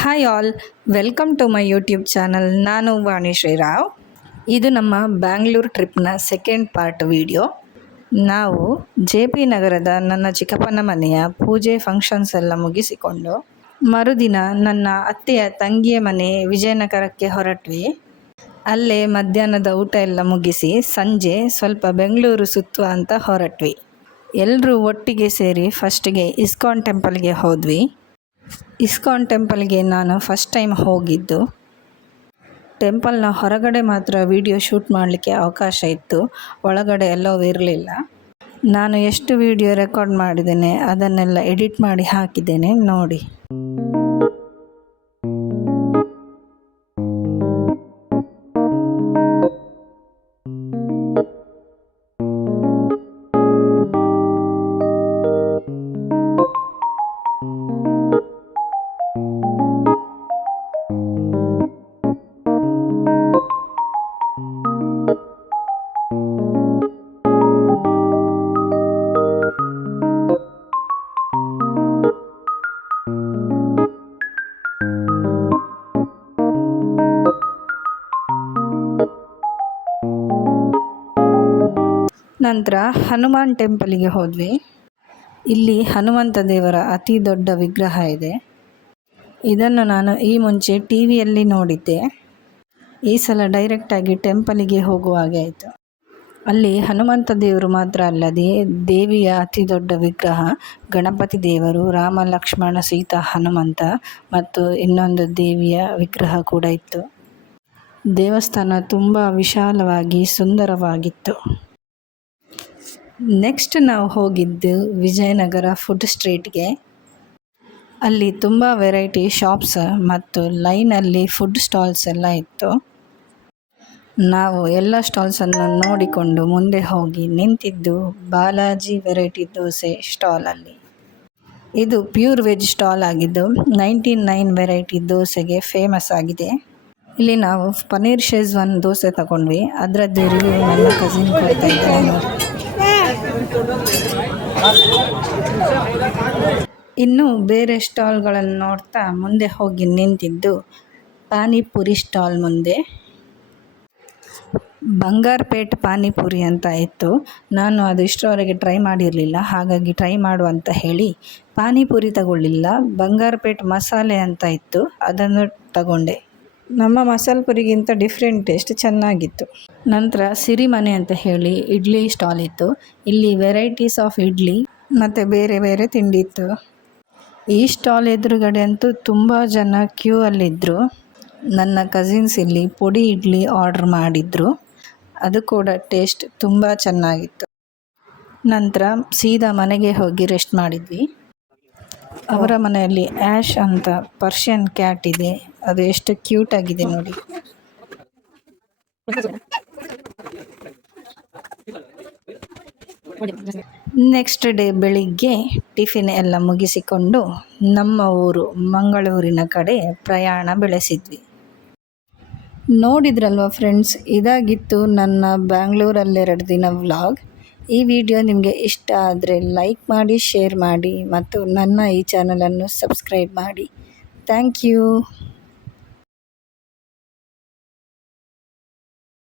Hi all, welcome to my YouTube channel. ನಾನು ವಾಣಿ ಶ್ರೀರಾವ್. ಇದು ನಮ್ಮ ಬ್ಯಾಂಗ್ಳೂರು ಟ್ರಿಪ್ನ ಸೆಕೆಂಡ್ ಪಾರ್ಟ್ ವಿಡಿಯೋ. ನಾವು ಜೆ ಪಿ ನಗರದ ನನ್ನ ಚಿಕ್ಕಪ್ಪನ ಮನೆಯ ಪೂಜೆ ಫಂಕ್ಷನ್ಸ್ ಎಲ್ಲ ಮುಗಿಸಿಕೊಂಡು ಮರುದಿನ ನನ್ನ ಅತ್ತೆಯ ತಂಗಿಯ ಮನೆ ವಿಜಯನಗರಕ್ಕೆ ಹೊರಟ್ವಿ. ಅಲ್ಲೇ ಮಧ್ಯಾಹ್ನದ ಊಟ ಎಲ್ಲ ಮುಗಿಸಿ ಸಂಜೆ ಸ್ವಲ್ಪ ಬೆಂಗಳೂರು ಸುತ್ತುವ ಅಂತ ಹೊರಟ್ವಿ. ಎಲ್ಲರೂ ಒಟ್ಟಿಗೆ ಸೇರಿ ಫಸ್ಟಿಗೆ ಇಸ್ಕಾನ್ ಟೆಂಪಲ್ಗೆ ಹೋದ್ವಿ. ಇಸ್ಕಾನ್ ಟೆಂಪಲ್ಗೆ ನಾನು ಫಸ್ಟ್ ಟೈಮ್ ಹೋಗಿದ್ದು. ಟೆಂಪಲ್ನ ಹೊರಗಡೆ ಮಾತ್ರ ವಿಡಿಯೋ ಶೂಟ್ ಮಾಡಲಿಕ್ಕೆ ಅವಕಾಶ ಇತ್ತು, ಒಳಗಡೆ ಎಲ್ಲೋ ಇರಲಿಲ್ಲ. ನಾನು ಎಷ್ಟು ವಿಡಿಯೋ ರೆಕಾರ್ಡ್ ಮಾಡಿದ್ದೇನೆ ಅದನ್ನೆಲ್ಲ ಎಡಿಟ್ ಮಾಡಿ ಹಾಕಿದ್ದೇನೆ ನೋಡಿ. ನಂತರ ಹನುಮಾನ್ ಟೆಂಪಲಿಗೆ ಹೋದ್ವಿ. ಇಲ್ಲಿ ಹನುಮಂತ ದೇವರ ಅತಿ ದೊಡ್ಡ ವಿಗ್ರಹ ಇದೆ. ಇದನ್ನು ನಾನು ಈ ಮುಂಚೆ ಟಿ ವಿಯಲ್ಲಿ ನೋಡಿದ್ದೆ. ಈ ಸಲ ಡೈರೆಕ್ಟಾಗಿ ಟೆಂಪಲಿಗೆ ಹೋಗುವಾಗೆ ಆಯಿತು. ಅಲ್ಲಿ ಹನುಮಂತ ದೇವರು ಮಾತ್ರ ಅಲ್ಲದೆ ದೇವಿಯ ಅತಿ ದೊಡ್ಡ ವಿಗ್ರಹ, ಗಣಪತಿ ದೇವರು, ರಾಮ ಲಕ್ಷ್ಮಣ ಸೀತಾ ಹನುಮಂತ ಮತ್ತು ಇನ್ನೊಂದು ದೇವಿಯ ವಿಗ್ರಹ ಕೂಡ ಇತ್ತು. ದೇವಸ್ಥಾನ ತುಂಬ ವಿಶಾಲವಾಗಿ ಸುಂದರವಾಗಿತ್ತು. ನೆಕ್ಸ್ಟ್ ನಾವು ಹೋಗಿದ್ದು ವಿಜಯನಗರ ಫುಡ್ ಸ್ಟ್ರೀಟ್ಗೆ. ಅಲ್ಲಿ ತುಂಬ ವೆರೈಟಿ ಶಾಪ್ಸ್ ಮತ್ತು ಲೈನಲ್ಲಿ ಫುಡ್ ಸ್ಟಾಲ್ಸ್ ಎಲ್ಲ ಇತ್ತು. ನಾವು ಎಲ್ಲ ಸ್ಟಾಲ್ಸನ್ನು ನೋಡಿಕೊಂಡು ಮುಂದೆ ಹೋಗಿ ನಿಂತಿದ್ದು ಬಾಲಾಜಿ ವೆರೈಟಿ ದೋಸೆ ಸ್ಟಾಲಲ್ಲಿ. ಇದು ಪ್ಯೂರ್ ವೆಜ್ ಸ್ಟಾಲ್ ಆಗಿದ್ದು 99 ವೆರೈಟಿ ದೋಸೆಗೆ ಫೇಮಸ್ ಆಗಿದೆ. ಇಲ್ಲಿ ನಾವು ಪನ್ನೀರ್ ಶೇಜ್ವಾನ್ ದೋಸೆ ತಗೊಂಡ್ವಿ. ಅದರದ್ದು ರಿವ್ಯೂ ನನ್ನ ಕಸಿನ್ ಕೊಡ್ತಾ ಇದ್ದಾರೆ ನೋಡಿ. ಇನ್ನು ಬೇರೆ ಸ್ಟಾಲ್ಗಳನ್ನು ನೋಡ್ತಾ ಮುಂದೆ ಹೋಗಿ ನಿಂತಿದ್ದು ಪಾನಿಪುರಿ ಸ್ಟಾಲ್ ಮುಂದೆ. ಬಂಗಾರಪೇಟ್ ಪಾನಿಪುರಿ ಅಂತ ಇತ್ತು. ನಾನು ಅದು ಇಷ್ಟರವರೆಗೆ ಟ್ರೈ ಮಾಡಿರಲಿಲ್ಲ, ಹಾಗಾಗಿ ಟ್ರೈ ಮಾಡುವಂತ ಹೇಳಿ ಪಾನಿಪುರಿ ತಗೊಳ್ಳಿಲ್ಲ, ಬಂಗಾರಪೇಟ್ ಮಸಾಲೆ ಅಂತ ಇತ್ತು ಅದನ್ನು ತಗೊಂಡೆ. ನಮ್ಮ ಮಸಾಲೆ ಪುರಿಗಿಂತ ಡಿಫ್ರೆಂಟ್ ಟೇಸ್ಟ್, ಚೆನ್ನಾಗಿತ್ತು. ನಂತರ ಸಿರಿಮನೆ ಅಂತ ಹೇಳಿ ಇಡ್ಲಿ ಸ್ಟಾಲ್ ಇತ್ತು. ಇಲ್ಲಿ ವೆರೈಟೀಸ್ ಆಫ್ ಇಡ್ಲಿ ಮತ್ತು ಬೇರೆ ಬೇರೆ ತಿಂಡಿ ಇತ್ತು. ಈ ಸ್ಟಾಲ್ ಎದುರುಗಡೆ ಅಂತೂ ತುಂಬ ಜನ ಕ್ಯೂ ಅಲ್ಲಿದ್ದರು. ನನ್ನ ಕಸಿನ್ಸ್ ಇಲ್ಲಿ ಪುಡಿ ಇಡ್ಲಿ ಆರ್ಡ್ರ್ ಮಾಡಿದ್ರು. ಅದು ಕೂಡ ಟೇಸ್ಟ್ ತುಂಬ ಚೆನ್ನಾಗಿತ್ತು. ನಂತರ ಸೀದಾ ಮನೆಗೆ ಹೋಗಿ ರೆಸ್ಟ್ ಮಾಡಿದ್ವಿ. ಅವರ ಮನೆಯಲ್ಲಿ ಆ್ಯಶ್ ಅಂತ ಪರ್ಷಿಯನ್ ಕ್ಯಾಟ್ ಇದೆ. ಅದು ಎಷ್ಟು ಕ್ಯೂಟ್ ಆಗಿದೆ ನೋಡಿ. ನೆಕ್ಸ್ಟ್ ಡೇ ಬೆಳಿಗ್ಗೆ ಟಿಫಿನ್ ಎಲ್ಲ ಮುಗಿಸಿಕೊಂಡು ನಮ್ಮ ಊರು ಮಂಗಳೂರಿನ ಕಡೆ ಪ್ರಯಾಣ ಬೆಳೆಸಿದ್ವಿ. ನೋಡಿದ್ರಲ್ವ ಫ್ರೆಂಡ್ಸ್, ಇದಾಗಿತ್ತು ನನ್ನ ಬ್ಯಾಂಗ್ಳೂರಲ್ಲಿ 2 ದಿನ ವ್ಲಾಗ್. ಈ ವಿಡಿಯೋ ನಿಮಗೆ ಇಷ್ಟ ಆದರೆ ಲೈಕ್ ಮಾಡಿ, ಶೇರ್ ಮಾಡಿ ಮತ್ತು ನನ್ನ ಈ ಚಾನಲನ್ನು ಸಬ್ಸ್ಕ್ರೈಬ್ ಮಾಡಿ. Thank you.